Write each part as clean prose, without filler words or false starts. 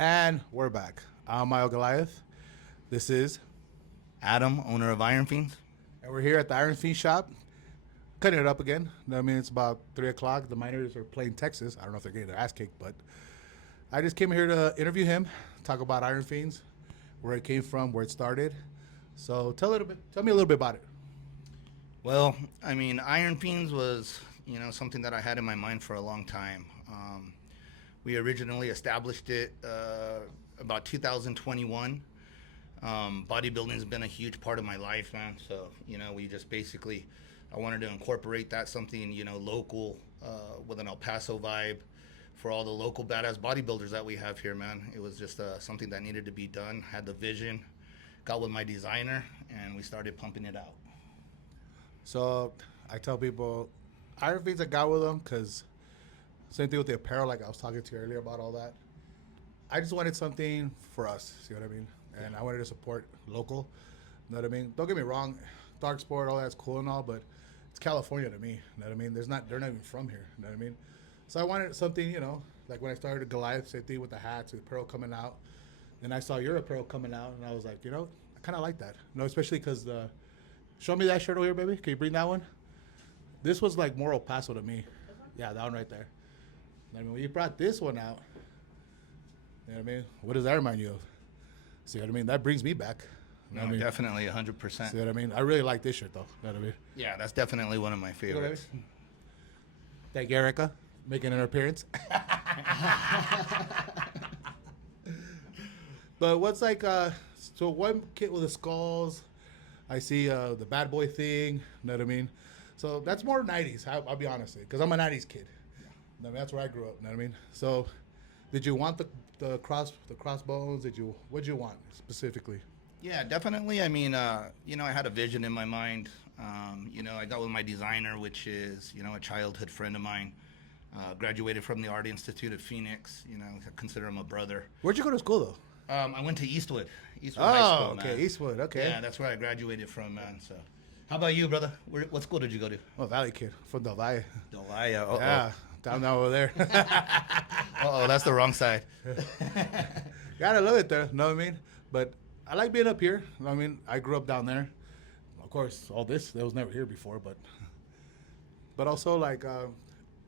And we're back. I'm Mile Goliath. This is, Adam, owner of Iron Fiends. and we're here at the Iron Fiend shop, cutting it up again. I mean, it's about 3 o'clock. The miners are playing Texas. I don't know if they're getting their ass kicked, but I just came here to interview him, talk about Iron Fiends, where it came from, where it started. So tell me a little bit about it. Well, Iron Fiends was, something that I had in my mind for a long time. We originally established it about 2021. Bodybuilding has been a huge part of my life, man. So, we just basically, I wanted to incorporate that something, local with an El Paso vibe for all the local badass bodybuilders that we have here, man. It was just something that needed to be done. Had the vision, got with my designer, and we started pumping it out. So I tell people, Iron Fiends, I got with them because same thing with the apparel, like I was talking to you earlier about all that. I just wanted something for us, see what I mean? And I wanted to support local, you know what I mean? Don't get me wrong, dark sport, all that's cool and all, but it's California to me, you know what I mean? They're not even from here, you know what I mean? So I wanted something, like when I started Goliath, same thing with the hats, the apparel coming out. Then I saw your apparel coming out, and I was like, I kind of like that. Especially because show me that shirt over here, baby. Can you bring that one? This was like more El Paso to me. Yeah, that one right there. I mean, when you brought this one out, you know what I mean? What does that remind you of? See what I mean? That brings me back. You know No, what I mean? definitely 100%. See what I mean? I really like this shirt, though. You know what I mean? Yeah, that's definitely one of my You know what I favorites. mean? Thank you, Erica, making an appearance. But what's like, so one kit with the skulls. I see the bad boy thing. You know what I mean? So that's more 90s, I'll be honest, because I'm a 90s kid. I mean, that's where I grew up. You know what I mean? So, did you want the crossbones? What'd you want specifically? Yeah, definitely. I had a vision in my mind. I got with my designer, which is, a childhood friend of mine. Graduated from the Art Institute of Phoenix. I consider him a brother. Where'd you go to school though? I went to Eastwood High School, okay, man. Eastwood. Okay. Yeah, that's where I graduated from, man. So, how about you, brother? What school did you go to? Oh, Valley kid from Del Valle. Delaya. Uh-oh. Yeah, down over there. Uh-oh, that's the wrong side. Gotta love it there. Know what I mean? But I like being up here. I mean, I grew up down there. Of course, all this that was never here before, but also like,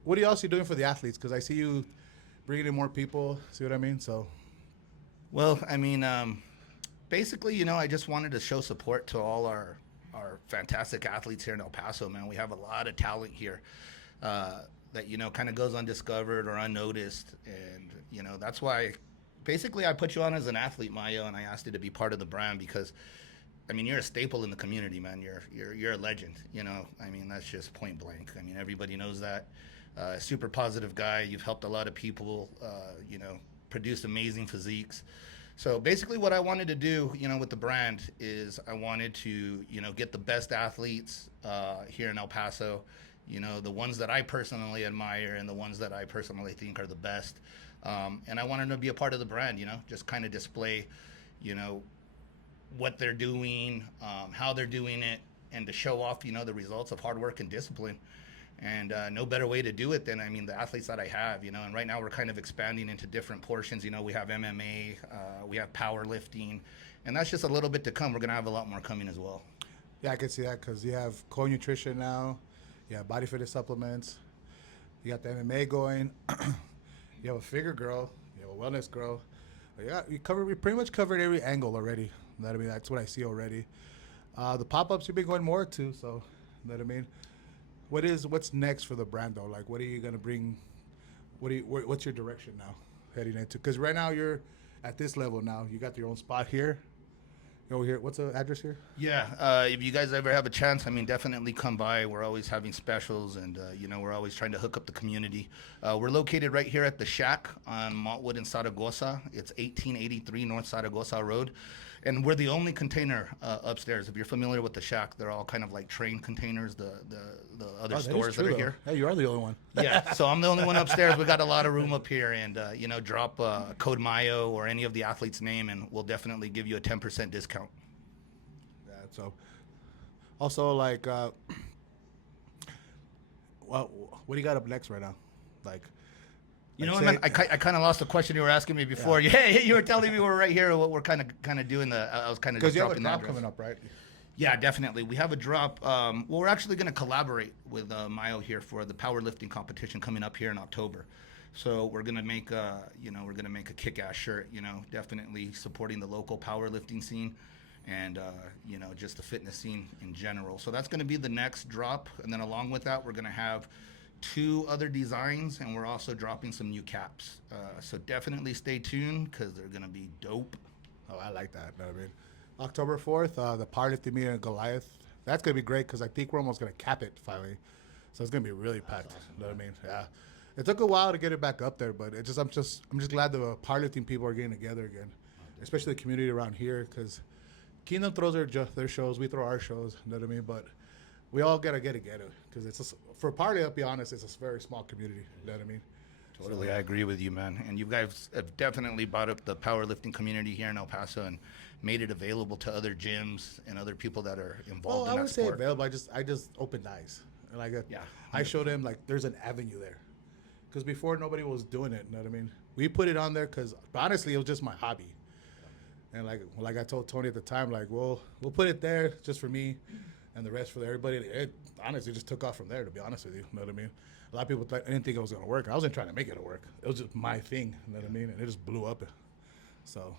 what are you also doing for the athletes? Because I see you bringing in more people. See what I mean? So Well, basically, I just wanted to show support to all our fantastic athletes here in El Paso, man. We have a lot of talent here that, kind of goes undiscovered or unnoticed. And, that's why basically I put you on as an athlete, Mayo, and I asked you to be part of the brand because, you're a staple in the community, man. You're a legend, that's just point blank. Everybody knows that. Super positive guy. You've helped a lot of people, produced amazing physiques. So basically what I wanted to do, with the brand is I wanted to, get the best athletes here in El Paso, the ones that I personally admire and the ones that I personally think are the best. And I wanted to be a part of the brand, just kind of display, what they're doing, how they're doing it, and to show off, the results of hard work and discipline. And no better way to do it than, the athletes that I have, and right now we're kind of expanding into different portions. We have MMA, we have powerlifting, and that's just a little bit to come. We're going to have a lot more coming as well. yeah, I can see that because you have core nutrition now. You have body fitness supplements. You got the MMA going. You have a figure girl. You have a wellness girl. Yeah, we pretty much covered every angle already. You know what I mean? That's what I see already. The pop-ups you've been going more to, so you know what I mean? What's next for the brand though? Like, what are you gonna bring? What's your direction now heading into? Because right now you're at this level now. You got your own spot here. Over here. What's the address here? Yeah, if you guys ever have a chance, definitely come by. We're always having specials, and we're always trying to hook up the community. We're located right here at the Shack on Maltwood in Zaragoza. It's 1883 North Zaragoza Road, and we're the only container upstairs. If you're familiar with the Shack, they're all kind of like train containers. The other stores that are here. Hey, you are the only one. Yeah, so I'm the only one upstairs. We got a lot of room up here, and drop code Mayo or any of the athletes' name, and we'll definitely give you a 10% discount. Yeah. So, also like, well, what do you got up next right now? Like, You Like know what, man? I kind of lost the question you were asking me before. Yeah, you were telling me we're right here. What we're kind of doing I was kind of because just you have a dropping that drop address. coming up, right? Yeah, definitely. We have a drop. Well, we're actually going to collaborate with Mayo here for the powerlifting competition coming up here in October. So we're gonna make we're gonna make a kick-ass shirt. Definitely supporting the local powerlifting scene, and just the fitness scene in general. So that's gonna be the next drop, and then along with that, we're gonna have 2 other designs, and we're also dropping some new caps. So definitely stay tuned because they're gonna be dope. Oh, I like that. You know what I mean? October 4th, the powerlifting meet in Goliath. That's going to be great because I think we're almost going to cap it finally. So it's going to be really packed. Awesome, you know what I mean? Yeah. It took a while to get it back up there, but I'm just glad the powerlifting people are getting together again, especially the community around here because Kingdom throws their shows, we throw our shows, you know what I mean? But we all got to get together because for party, I'll be honest, it's a very small community, you know what I mean? Totally, I agree with you, man. And you guys have definitely brought up the powerlifting community here in El Paso and made it available to other gyms and other people that are involved in I that would say sport. available. I just opened eyes. Like Yeah, I showed him like there's an avenue there, because before nobody was doing it. You know what I mean? We put it on there because honestly it was just my hobby, and like I told Tony at the time, like we'll put it there just for me, and the rest for everybody. It honestly just took off from there. To be honest with you, you know what I mean? A lot of people didn't think it was gonna work. I wasn't trying to make it work. It was just my thing. You know what I mean? And it just blew up. So.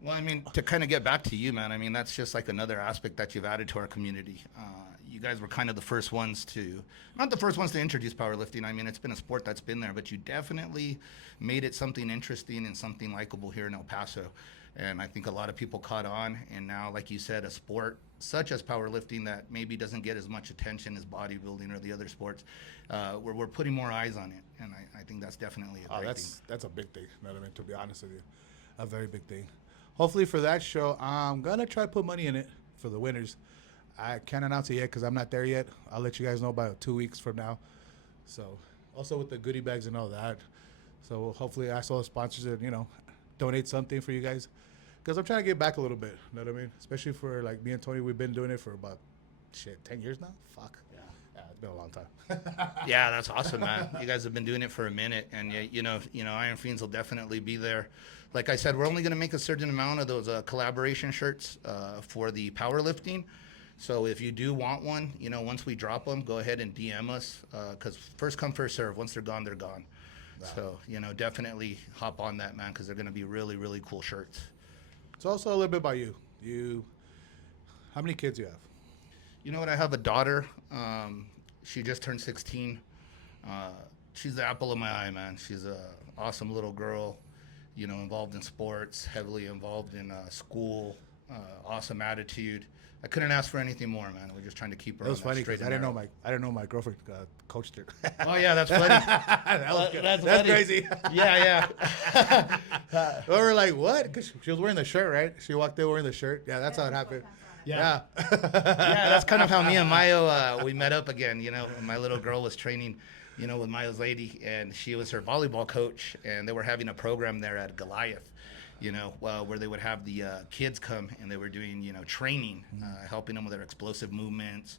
Well, I mean, to kind of get back to you, man, I mean, that's just like another aspect that you've added to our community. You guys were kind of the first ones not the first ones to introduce powerlifting. I mean, it's been a sport that's been there, but you definitely made it something interesting and something likable here in El Paso. And I think a lot of people caught on. And now, like you said, a sport such as powerlifting that maybe doesn't get as much attention as bodybuilding or the other sports, we're putting more eyes on it. And I think that's definitely a great thing. That's a big thing. You know what I mean? To be honest with you, a very big thing. Hopefully for that show, I'm gonna try to put money in it for the winners. I can't announce it yet because I'm not there yet. I'll let you guys know about 2 weeks from now. So also with the goodie bags and all that. So hopefully I saw the sponsors and donate something for you guys, because I'm trying to get back a little bit. You know what I mean? Especially for like me and Tony, we've been doing it for about 10 years now. Fuck. Yeah, it's been a long time. Yeah, that's awesome, man. You guys have been doing it for a minute, and Iron Fiends will definitely be there. Like I said, we're only going to make a certain amount of those collaboration shirts for the powerlifting. So if you do want one, once we drop them, go ahead and DM us, because first come, first serve. Once they're gone, they're gone. Wow. So, definitely hop on that, man, because they're going to be really, really cool shirts. So also a little bit about you. How many kids do you have? You know what? I have a daughter. She just turned 16. She's the apple of my eye, man. She's an awesome little girl, involved in sports, heavily involved in school, awesome attitude. I couldn't ask for anything more, man. We're just trying to keep her. It was on funny because I didn't know my girlfriend coached her. Oh yeah, that's funny. That's crazy. Yeah. We were like, what? Because she was wearing the shirt, right? She walked in wearing the shirt. Yeah, that's how it happened. Yeah. Yeah, that's kind of how me and Mayo we met up again. My little girl was training, with Mayo's lady, and she was her volleyball coach, and they were having a program there at Goliath. Where they would have the kids come and they were doing, training, helping them with their explosive movements,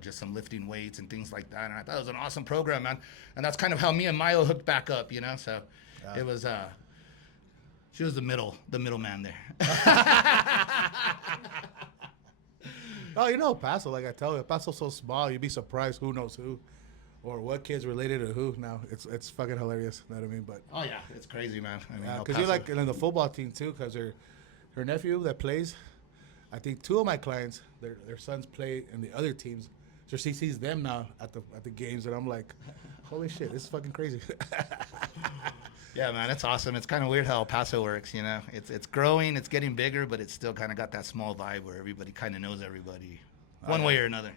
just some lifting weights and things like that. And I thought it was an awesome program, man. And that's kind of how me and Mayo hooked back up, So it was, she was the middleman there. Oh, El Paso, like I tell you, El Paso's so small, you'd be surprised who knows who. Or what kids related to who now. It's fucking hilarious. You know what I mean? But oh yeah, it's crazy, man. because you're like in the football team too. Because her nephew that plays, I think 2 of my clients, their sons play in the other teams. So she sees them now at the games, and I'm like, holy shit, this is fucking crazy. Yeah, man, it's awesome. It's kind of weird how El Paso works. It's growing, it's getting bigger, but it's still kind of got that small vibe where everybody kind of knows everybody, one way or another.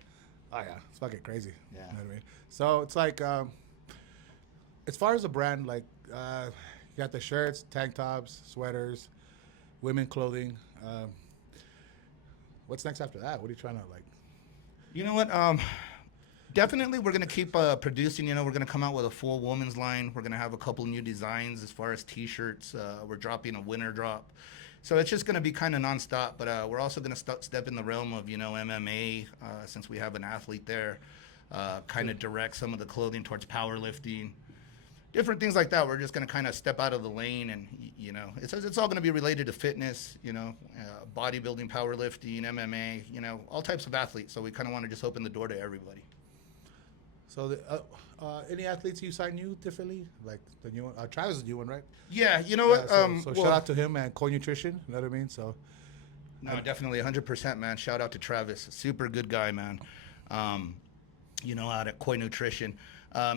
Oh yeah, it's fucking crazy. Yeah. You know what I mean? So it's like, as far as the brand, like, you got the shirts, tank tops, sweaters, women clothing. What's next after that? What are you trying to like? You know what? Definitely, we're gonna keep producing. We're gonna come out with a full woman's line. We're gonna have a couple new designs as far as T-shirts. We're dropping a winter drop. So it's just going to be kind of nonstop, but we're also going to step in the realm of, MMA, since we have an athlete there, kind of direct some of the clothing towards powerlifting. different things like that. We're just going to kind of step out of the lane, and it's all going to be related to fitness, bodybuilding, powerlifting, MMA, all types of athletes. So we kind of want to just open the door to everybody. So, any athletes you sign new differently? Like the new one? Travis is the new one, right? Yeah, you know what? So shout out to him and Core Nutrition. You know what I mean? So, no, definitely 100%, man. Shout out to Travis. Super good guy, man. Out at Koi Nutrition.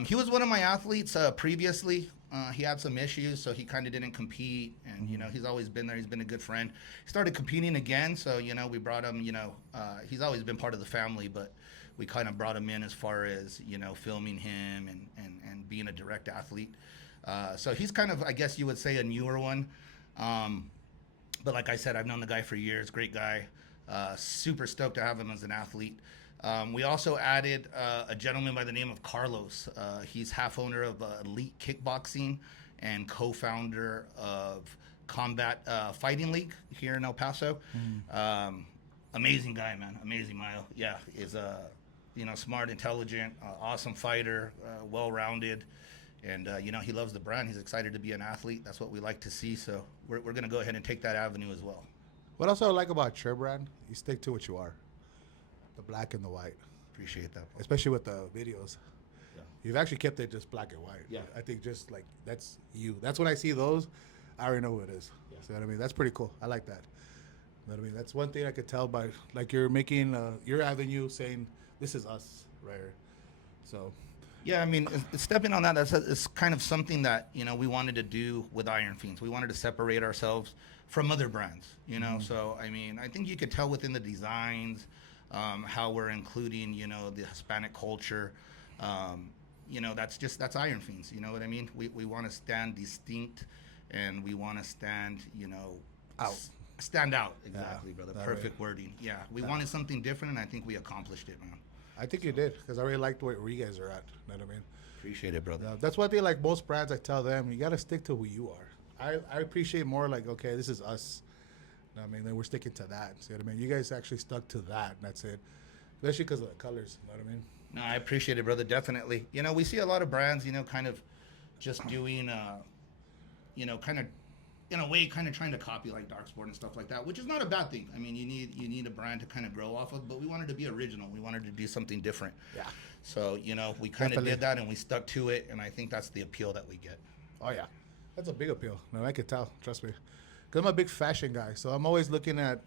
He was one of my athletes previously. He had some issues, so he kind of didn't compete. And, he's always been there. He's been a good friend. He started competing again, so, we brought him, he's always been part of the family, but we kind of brought him in as far as, filming him and being a direct athlete. So he's kind of, I guess you would say, a newer one. But like I said, I've known the guy for years. Great guy. Super stoked to have him as an athlete. We also added a gentleman by the name of Carlos. He's half owner of Elite Kickboxing and co-founder of Combat Fighting League here in El Paso. Amazing guy, man. Amazing, Mile. Yeah, is smart, intelligent, awesome fighter, well-rounded. And, he loves the brand. He's excited to be an athlete. That's what we like to see. So we're going to go ahead and take that avenue as well. What else I like about your brand, you stick to what you are. The black and the white. Appreciate that. Especially with the videos. Yeah. You've actually kept it just black and white. Yeah. I think just like that's you. That's when I see those, I already know who it is. Yeah. See what I mean? That's pretty cool. I like that. You know what I mean? That's one thing I could tell by like you're making your avenue saying this is us right here. So yeah, I mean, stepping on that, it's kind of something that, we wanted to do with Iron Fiends. We wanted to separate ourselves from other brands, So, I mean, I think you could tell within the designs, how we're including, the Hispanic culture. That's Iron Fiends, you know what I mean? We want to stand distinct, and we want to stand, out. Stand out, exactly, yeah, brother. Perfect wording. Yeah, we wanted something different, and I think we accomplished it, man. I think you did, because I really liked where you guys are at. You know what I mean? Appreciate it, brother. That's one thing, like most brands, I tell them, you got to stick to who you are. I appreciate more like, okay, this is us. You know what I mean? Then we're sticking to that. See what I mean? You guys actually stuck to that, and that's it. Especially because of the colors. You know what I mean? No, I appreciate it, brother. Definitely. We see a lot of brands, kind of just doing, kind of, in a way, kind of trying to copy like Dark Sport and stuff like that, which is not a bad thing. I mean, you need a brand to kind of grow off of, but we wanted to be original. We wanted to do something different. Yeah. So, we kind of did that, and we stuck to it, and I think that's the appeal that we get. Oh, yeah. That's a big appeal. No, I could tell. Trust me. Because I'm a big fashion guy, so I'm always looking at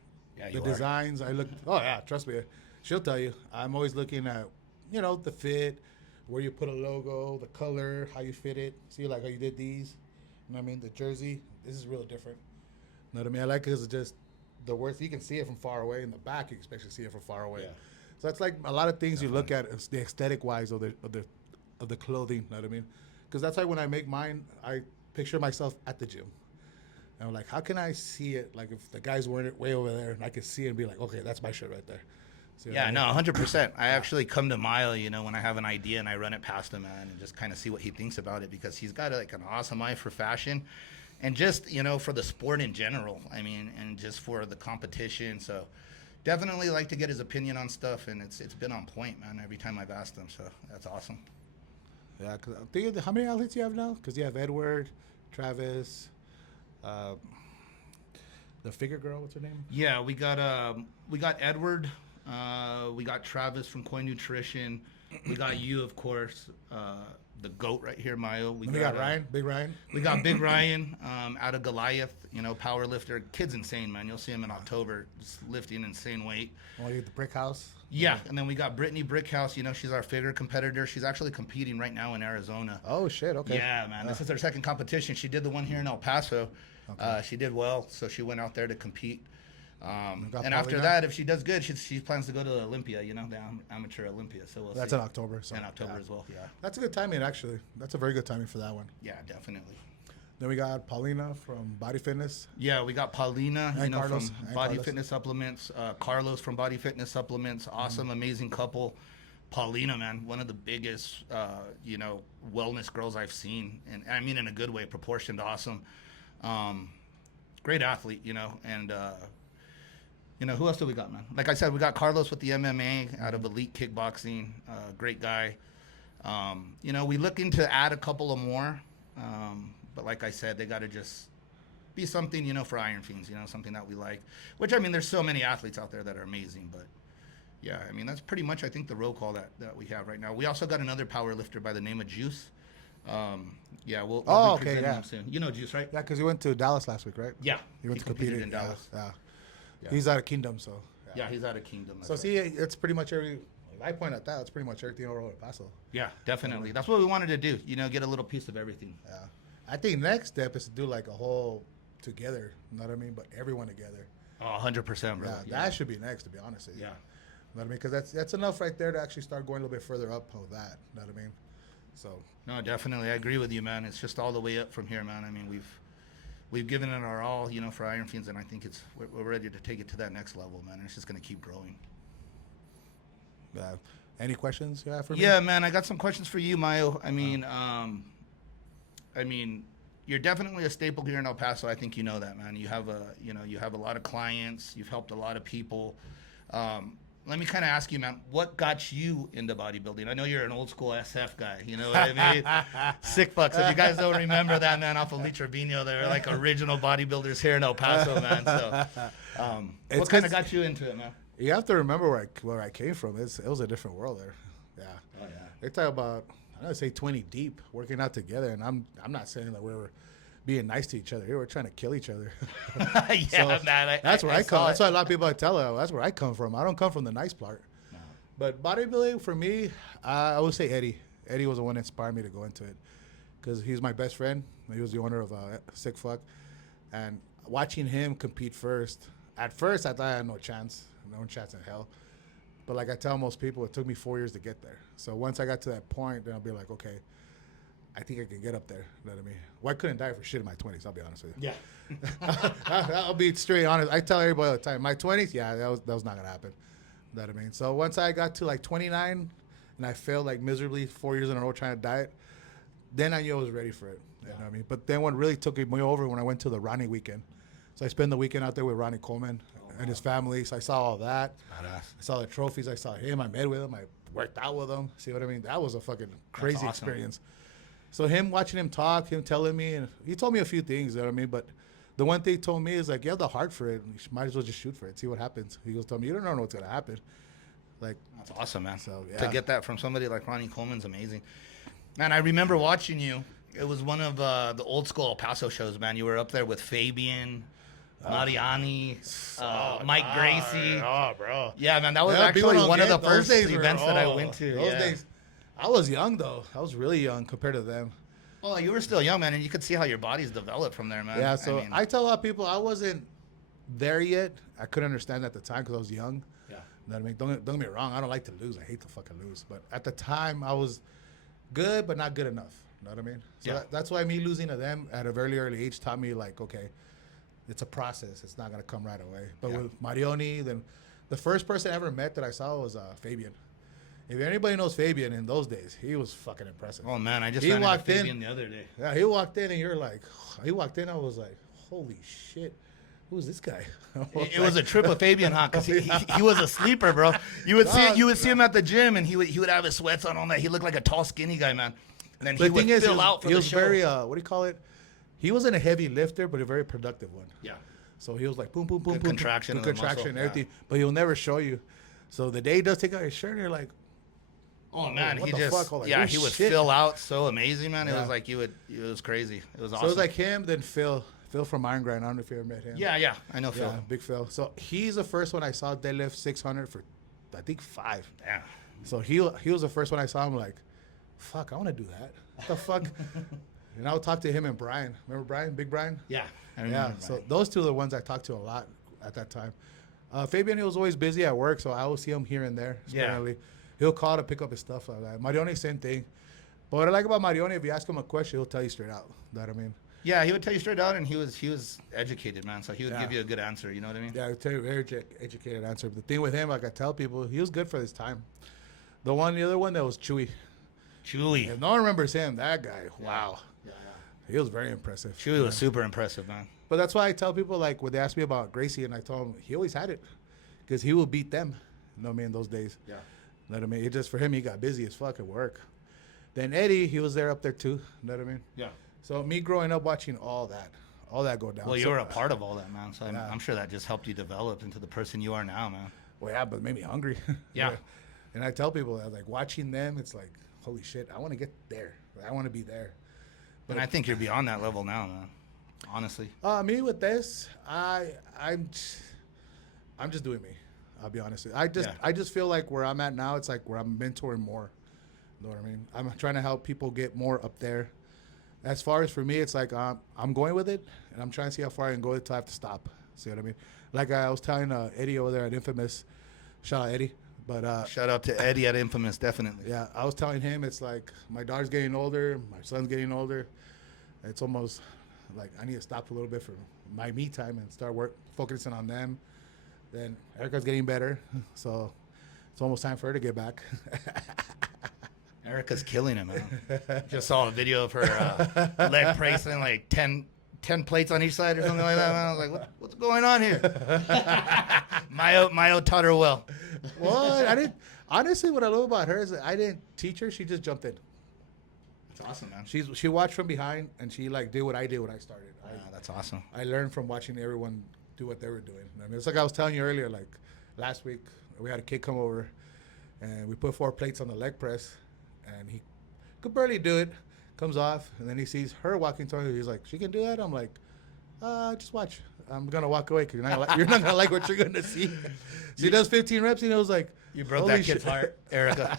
the designs. Oh, yeah, trust me. She'll tell you. I'm always looking at, the fit, where you put a logo, the color, how you fit it. See, like how you did these. You know what I mean? The jersey. This is real different. You know what I mean? I like it because it's just the worth. You can see it from far away. In the back, you especially see it from far away. Yeah. So that's like a lot of things you look at, is the aesthetic wise of the clothing. You know what I mean? Because that's why when I make mine, I picture myself at the gym. And I'm like, how can I see it? Like if the guy's wearing it way over there, and I can see it and be like, okay, that's my shirt right there. Yeah, no, 100%. I actually come to Mile, when I have an idea, and I run it past him, man, and just kind of see what he thinks about it, because he's got like an awesome eye for fashion, and just for the sport in general. I mean, and just for the competition. So definitely like to get his opinion on stuff, and it's been on point, man. Every time I've asked him, so that's awesome. Yeah, because I'm thinking, how many athletes you have now? Because you have Edward, Travis, the figure girl. What's her name? Yeah, we got Edward. We got Travis from Koi Nutrition. We got you, of course, the GOAT right here, Mayo. We got Ryan, Big Ryan. We got Big Ryan out of Goliath, power lifter. Kid's insane, man. You'll see him in October, just lifting insane weight. Oh, you get the Brick House? Yeah, and then we got Brittany Brickhouse. She's our figure competitor. She's actually competing right now in Arizona. Oh, shit, okay. Yeah, man. This is her second competition. She did the one here in El Paso. Okay. She did well, so she went out there to compete. And after that, if she does good, she plans to go to Olympia, the amateur Olympia. So we'll That's see. in October. So in October as well, yeah. That's a good timing, actually. That's a very good timing for that one. Yeah, definitely. Then we got Paulina from Body Fitness. Yeah, we got Paulina, And Carlos. from And Body Carlos. Fitness Supplements. Carlos from Body Fitness Supplements. Awesome, amazing couple. Paulina, man, one of the biggest, wellness girls I've seen. And I mean in a good way, proportioned awesome. Great athlete, and... who else do we got, man? Like I said, we got Carlos with the MMA out of Elite Kickboxing. Great guy. We looking to add a couple of more. But like I said, they got to just be something, for Iron Fiends, something that we like. Which, I mean, there's so many athletes out there that are amazing, but yeah, I mean, that's pretty much, I think, the roll call that we have right now. We also got another power lifter by the name of Juice. Yeah, we'll Oh, be okay, presenting yeah. him soon. You know Juice, right? Yeah, because he went to Dallas last week, right? Yeah, He went to competed compete in Dallas. Yeah, Yeah. he's out of Kingdom, so. Yeah, he's out of Kingdom. So that's see, right. it's pretty much every. I point at that. It's pretty much everything over El Paso. Yeah, definitely. That's what we wanted to do. Get a little piece of everything. Yeah, I think next step is to do like a whole together. You know what I mean? But everyone together. Oh, 100%, bro. Yeah, that should be next. To be honest with you. Yeah. You know what I mean? Because that's enough right there to actually start going a little bit further up of that. You know what I mean? So. No, definitely. I agree with you, man. It's just all the way up from here, man. I mean, we've given it our all, for Iron Fiends, and I think we're ready to take it to that next level, man. It's just going to keep growing. Any questions you have for me? Yeah, man. I got some questions for you, Mayo. I mean, you're definitely a staple here in El Paso. I think you know that, man. You have a lot of clients. You've helped a lot of people. Let me kind of ask you, man, what got you into bodybuilding? I know you're an old school SF guy. You know what I mean? Sick fucks. If you guys don't remember that, man, off of Lee Trevino, they were like original bodybuilders here in El Paso, man. So, what kind of got you into it, man? You have to remember where I came from. It was a different world there. Yeah. Oh, yeah. They talk about, I would say 20 deep, working out together, and I'm not saying that we were being nice to each other. We were trying to kill each other. Yeah, man. That's where I come. That's why a lot of people tell her that's where I come from. I don't come from the nice part. No. But bodybuilding for me, I would say Eddie. Eddie was the one that inspired me to go into it because he's my best friend. He was the owner of Sick Fuck, and watching him compete at first I thought I had no chance in hell. But like I tell most people, it took me 4 years to get there. So once I got to that point, then I'll be like, okay, I think I can get up there. You know what I mean? Well, I couldn't die for shit in my 20s. I'll be honest with you. Yeah. I'll be straight honest. I tell everybody all the time, my 20s, yeah, that was not gonna happen. You know what I mean? So once I got to like 29, and I failed like miserably 4 years in a row trying to diet, then I knew I was ready for it. You know what I mean? But then what really took me over when I went to the Ronnie weekend. So I spent the weekend out there with Ronnie Coleman and his family. So I saw all that. Badass. I saw the trophies. I saw him. I met with him. I worked out with him. See what I mean? That was a fucking crazy awesome. experience. So watching him talk, him telling me, and he told me a few things, you know what I mean? But the one thing he told me is like, you have the heart for it. You might as well just shoot for it. See what happens. He goes, tell me, you don't know what's going to happen. Like, That's awesome, man. So, yeah. To get that from somebody like Ronnie Coleman's amazing. Man, I remember watching you. It was one of the old school El Paso shows, man. You were up there with Fabian, Mariani, Mike Gracie. Oh, bro. Yeah, man, that was Yeah, people actually don't one of get the those first days were- events that I went to. Those yeah. days. I was young, though. I was really young compared to them. Well, you were still young, man, and you could see how your body's developed from there, man. Yeah, so mean, I tell a lot of people I wasn't there yet. I couldn't understand at the time because I was young. yeah. You know what I mean? Don't get me wrong. I don't like to lose. I hate to fucking lose. But at the time, I was good, but not good enough. You know what I mean? So Yeah. that's why me losing to them at a very early age taught me, like, okay, it's a process. It's not going to come right away. But Yeah. with Marioni, then the first person I ever met that I saw was Fabian. If anybody knows Fabian in those days, he was fucking impressive. Oh, man, I just He ran into walked in- Fabian the other day. Yeah, he walked in and you're like, he walked in, I was like, holy shit, who's this guy? It was a trip with Fabian, huh? Because he was a sleeper, bro. You would see him at the gym, and he would have his sweats on all that. He looked like a tall, skinny guy, man. And then he would fill out for he the was show. very, what do you call it? He wasn't a heavy lifter, but a very productive one. Yeah. So he was like boom, boom, boom, Good boom, contraction boom, of the contraction, muscle, everything. But he'll never show you. So the day he does take out his shirt, and you're like, Oh man, what he the just fuck? I was like, yeah, oh, he would shit. fill out so amazing, man. It Yeah. was like it was crazy. It was awesome. so it was like him, then Phil from Iron Grind. I don't know if you ever met him. yeah, I know Yeah, Phil. big Phil. So he's the first one I saw deadlift 600 for, I think 5. Yeah. So he was the first one I saw. I'm like, fuck, I want to do that. What the fuck? And I would talk to him and Brian. Remember Brian, Big Brian? Yeah. I Yeah. remember, So man. those two are the ones I talked to a lot at that time. Fabian, he was always busy at work, so I would see him here and there. Yeah. Sparingly. He'll call to pick up his stuff like that. Marioni, same thing. But what I like about Marioni, if you ask him a question, he'll tell you straight out. You know what I mean? Yeah, he would tell you straight out, and he was educated, man. So he would Yeah. give you a good answer. You know what I mean? Yeah, I'll tell you a very educated answer. But the thing with him, like I tell people, he was good for his time. The other one that was Chewy. Chewy. If no one remembers him, that guy, wow. Yeah. He was very impressive. Chewy was super impressive, man. But that's why I tell people, like, when they ask me about Gracie, and I told them he always had it. Because he will beat them. You know what I mean? Those days. Yeah. You know what I mean? It just, for him, he got busy as fuck at work. Then Eddie, he was there up there too. You know what I mean? Yeah. So me growing up watching all that go down. Well, you so, were a part of all that, man. So Yeah. I'm sure that just helped you develop into the person you are now, man. Well, yeah, but it made me hungry. Yeah. And I tell people, I was like, watching them, it's like, holy shit, I want to get there. I want to be there. And I think you're beyond that level now, man. Honestly. Me with this, I'm just doing me. I'll be honest. I just feel like where I'm at now, it's like where I'm mentoring more. You know what I mean? I'm trying to help people get more up there. As far as for me, it's like I'm going with it, and I'm trying to see how far I can go until I have to stop. See what I mean? Like I was telling Eddie over there at Infamous, shout out Eddie. But Shout out to Eddie at Infamous, definitely. yeah, I was telling him it's like my daughter's getting older, my son's getting older. It's almost like I need to stop a little bit for my me time and start focusing on them. Then Erica's getting better, so it's almost time for her to get back. Erica's killing it, man. Just saw a video of her leg pressing like 10 plates on each side or something like that, man. I was like, what's going on here? Mayo taught her well. Well, I didn't. Honestly, what I love about her is that I didn't teach her; she just jumped in. That's awesome, man. She watched from behind, and she like did what I did when I started. That's awesome. I learned from watching everyone do what they were doing. I mean, it's like I was telling you earlier. Like last week, we had a kid come over, and we put 4 plates on the leg press, and he could barely do it. Comes off, and then he sees her walking towards him. He's like, "She can do that." I'm like, "Just watch. I'm gonna walk away because you're not gonna like what you're gonna see." She does 15 reps, and he was like, You broke "Holy that kid's shit." heart, Erica.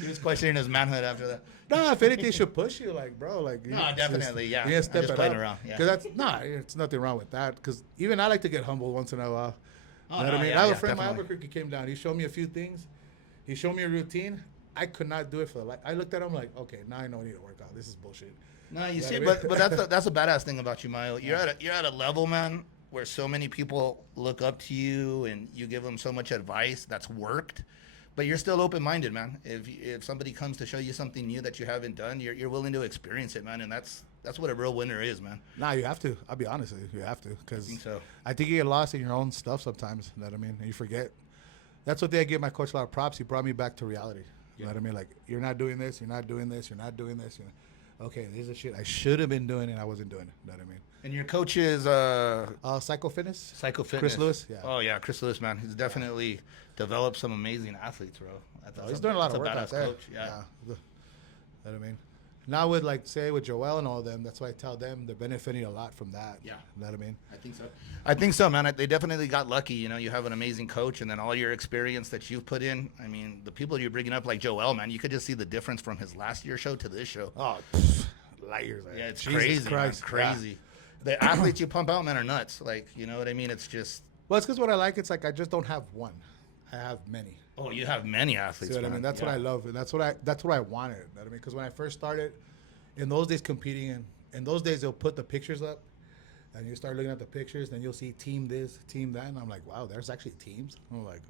He was questioning his manhood after that. No, if anything, should push you, like, bro, like. No, definitely, yeah. You I'm step just it playing up. around, yeah. Because it's nothing wrong with that. Because even I like to get humble once in a while. Oh, You know what no, I mean? yeah, I have yeah, a friend, my definitely. Albuquerque came down. He showed me a few things. He showed me a routine. I could not do it for the life. I looked at him like, okay, now I know I need to work out. This is bullshit. No, you Yeah, see, I mean- but that's a badass thing about you, Mayo. You're at a level, man, where so many people look up to you and you give them so much advice that's worked, but you're still open minded, man. If somebody comes to show you something new that you haven't done, you're willing to experience it, man, and that's what a real winner is, man. Nah, you have to. I'll be honest with you. You have to. Because think so. I think you get lost in your own stuff sometimes. You know what I mean? And you forget. That's what I give my coach a lot of props. He brought me back to reality. You know what I mean? Like, you're not doing this. You're not doing this. You're not doing this. You know? Okay, this is the shit I should have been doing and I wasn't doing it. You know what I mean? And your coach is Psycho Fitness. Psycho Fitness. Chris Lewis. Yeah. Oh yeah, Chris Lewis, man. He's definitely developed some amazing athletes, bro. He's doing a lot of work badass out there. coach. Yeah. You know what I mean? Now with like say with Joel and all of them, that's why I tell them they're benefiting a lot from that. Yeah. You know what I mean? I think so, man. They definitely got lucky. You know, you have an amazing coach, and then all your experience that you've put in. I mean, the people you're bringing up, like Joel, man, you could just see the difference from his last year show to this show. Oh, light years. Yeah, it's Jesus crazy, Christ. man. Crazy. The athletes you pump out, man, are nuts. Like, you know what I mean? It's just. Well, it's because what I like, it's like I just don't have one. I have many. Oh, you have many athletes. See what I man. mean? That's what I love, and that's what I wanted. You know what I mean? Because when I first started, in those days competing, in those days they'll put the pictures up, and you start looking at the pictures, and you'll see team this, team that, and I'm like, wow, there's actually teams. I'm like,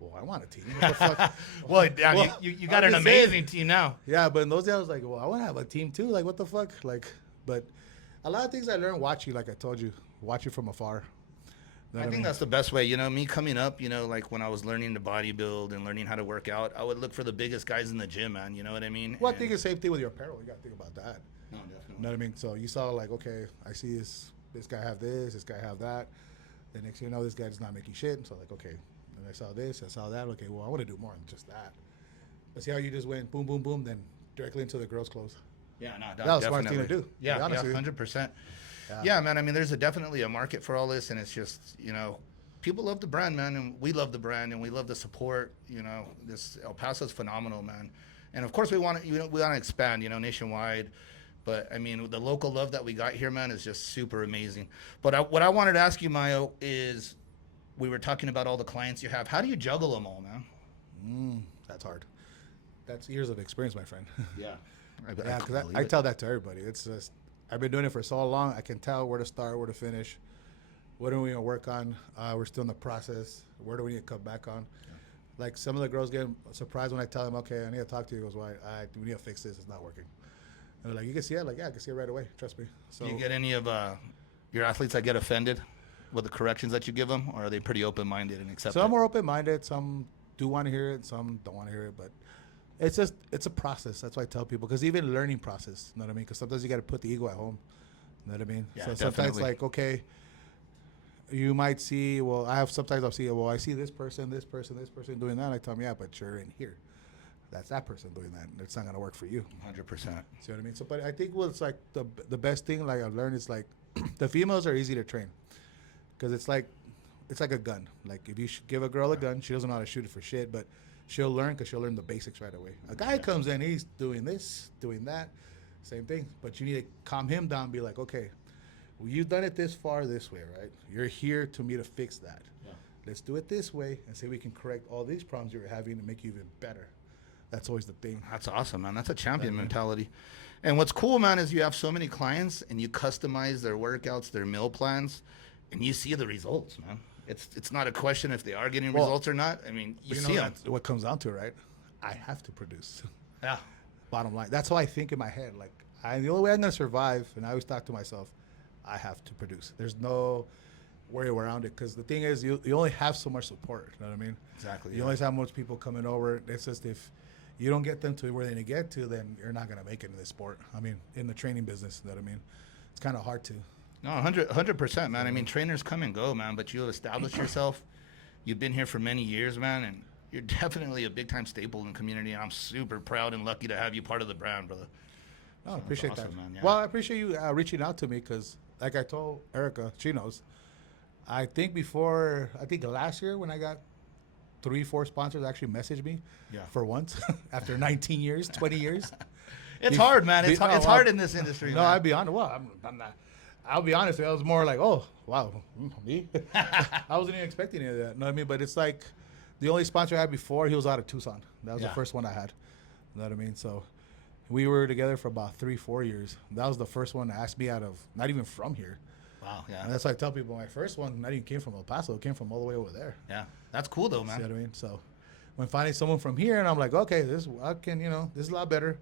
well, I want a team. What the fuck? Well, yeah, Well, you got I'm an just saying. amazing team now. Yeah, but in those days I was like, well, I want to have a team too. Like, what the fuck? Like, but a lot of things I learned watching, like I told you, watching from afar. You know I what think mean? that's the best way. You know, me coming up, you know, like when I was learning to bodybuild and learning how to work out, I would look for the biggest guys in the gym, man. You know what I mean? Well, I think it's the same thing with your apparel. You got to think about that. No, You definitely. know what I mean? So you saw like, okay, I see this guy have this guy have that. The next thing you know, this guy's not making shit. So like, okay, and I saw this, I saw that. Okay, well, I want to do more than just that. But see how you just went boom, boom, boom, then directly into the girls' clothes. Yeah, no, That was a smart thing to do, to be Yeah, honest with you. 100%. Yeah. Yeah, man. I mean, there's definitely a market for all this, and it's just, you know, people love the brand, man, and we love the brand, and we love the support. You know, this El Paso's phenomenal, man. And of course, we want to expand, you know, nationwide. But I mean, the local love that we got here, man, is just super amazing. But what I wanted to ask you, Mayo, is we were talking about all the clients you have. How do you juggle them all, man? That's hard. That's years of experience, my friend. Yeah. Yeah, because I tell that to everybody. It's just I've been doing it for so long. I can tell where to start, where to finish. What do we need to work on? We're still in the process. Where do we need to cut back on? Yeah. Like some of the girls get surprised when I tell them, okay, I need to talk to you. He goes, why? We need to fix this. It's not working. And they're like, you can see it? Like, yeah, I can see it right away. Trust me. So Do you get any of your athletes that get offended with the corrections that you give them, or are they pretty open-minded and accept some it? are open-minded. Some do want to hear it. Some don't want to hear it. But it's a process. That's why I tell people, because even learning process, you know what I mean? Because sometimes you got to put the ego at home. You know what I mean? Yeah, So sometimes definitely. like, okay, you might see, well, sometimes I'll see, well, I see this person, this person, this person doing that. I tell them, yeah, but you're in here. That's that person doing that. It's not gonna work for you. 100%. See what I mean? So, but I think what's like the best thing like I've learned is like the females are easy to train because it's like a gun. Like if you give a girl a gun, she doesn't know how to shoot it for shit, but she'll learn because she'll learn the basics right away. A guy comes in, he's doing this, doing that, same thing. But you need to calm him down. And be like, okay, well, you've done it this far this way, right? You're here to me to fix that. Yeah. Let's do it this way and see if we can correct all these problems you're having and make you even better. That's always the thing. That's awesome, man. That's a champion mentality. And what's cool, man, is you have so many clients and you customize their workouts, their meal plans, and you see the results, man. It's not a question if they are getting results or not. I mean, you see them. That's what comes down to, right? I have to produce. Yeah. Bottom line. That's how I think in my head. Like, the only way I'm going to survive, and I always talk to myself, I have to produce. There's no worry around it because the thing is, you only have so much support. You know what I mean? Exactly. You always have much people coming over. It's just if you don't get them to where they need to get to, then you're not going to make it in this sport. I mean, in the training business, you know what I mean? It's kind of hard to. No, 100%, man. I mean, trainers come and go, man, but you establish yourself. You've been here for many years, man, and you're definitely a big-time staple in the community. I'm super proud and lucky to have you part of the brand, brother. No, I appreciate awesome, that. man, yeah. Well, I appreciate you reaching out to me because, like I told Erica, she knows. I think last year when I got 3-4 sponsors actually messaged me for once after 19 years, 20 years. It's hard, man. It's hard in this industry. No, man. I'd be honest. Well, I'm not. I'll be honest. I was more like, oh, wow, me. I wasn't even expecting any of that. You know what I mean? But it's like the only sponsor I had before, he was out of Tucson. That was the first one I had. You know what I mean? So we were together for about 3-4 years. That was the first one to ask me out of, not even from here. Wow, yeah. And that's why I tell people my first one not even came from El Paso. It came from all the way over there. Yeah, that's cool though, man. See what I mean? So when finding someone from here, and I'm like, okay, this is a lot better,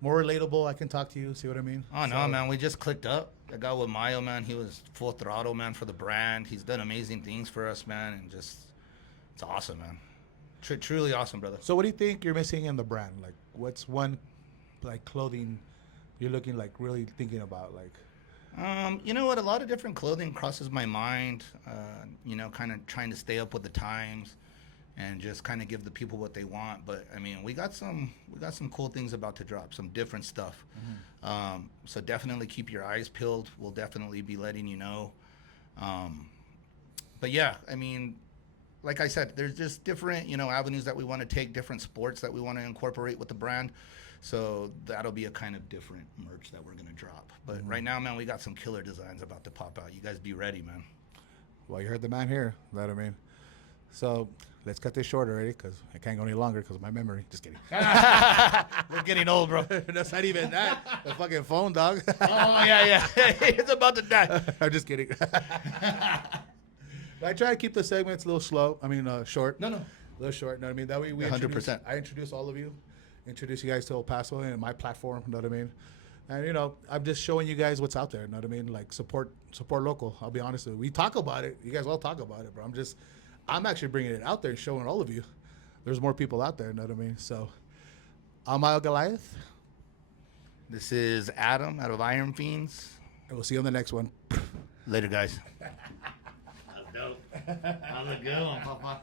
more relatable. I can talk to you. See what I mean? Oh, no, man. We just clicked up. I got with Mayo, man. He was full throttle, man, for the brand. He's done amazing things for us, man. And just, it's awesome, man. Truly awesome, brother. So what do you think you're missing in the brand? Like, what's one, like, clothing you're looking, like, really thinking about? Like, you know what? A lot of different clothing crosses my mind. Kind of trying to stay up with the times and just kind of give the people what they want. But I mean, we got some cool things about to drop, some different stuff. Mm-hmm. So definitely keep your eyes peeled. We'll definitely be letting you know. But yeah, I mean, like I said, there's just different, avenues that we want to take, different sports that we want to incorporate with the brand. So that'll be a kind of different merch that we're going to drop. But right now, man, we got some killer designs about to pop out. You guys be ready, man. Well, you heard the man here. Know what I mean? So let's cut this short already because I can't go any longer because of my memory. Just kidding. We're getting old, bro. That's not even that. The fucking phone, dog. Oh, yeah. It's about to die. I'm just kidding. I try to keep the segments a little slow. I mean, short. No. A little short. Know what I mean? That way we 100%. I introduce all of you. Introduce you guys to El Paso and my platform. Know what I mean? And I'm just showing you guys what's out there. Know what I mean? Like support local. I'll be honest with you. We talk about it. You guys all talk about it, but I'm actually bringing it out there and showing all of you. There's more people out there. Know what I mean? So I'm Al Goliath. This is Adam out of Iron Fiends. And we'll see you on the next one. Later, guys. That's dope. How's it going, Papa?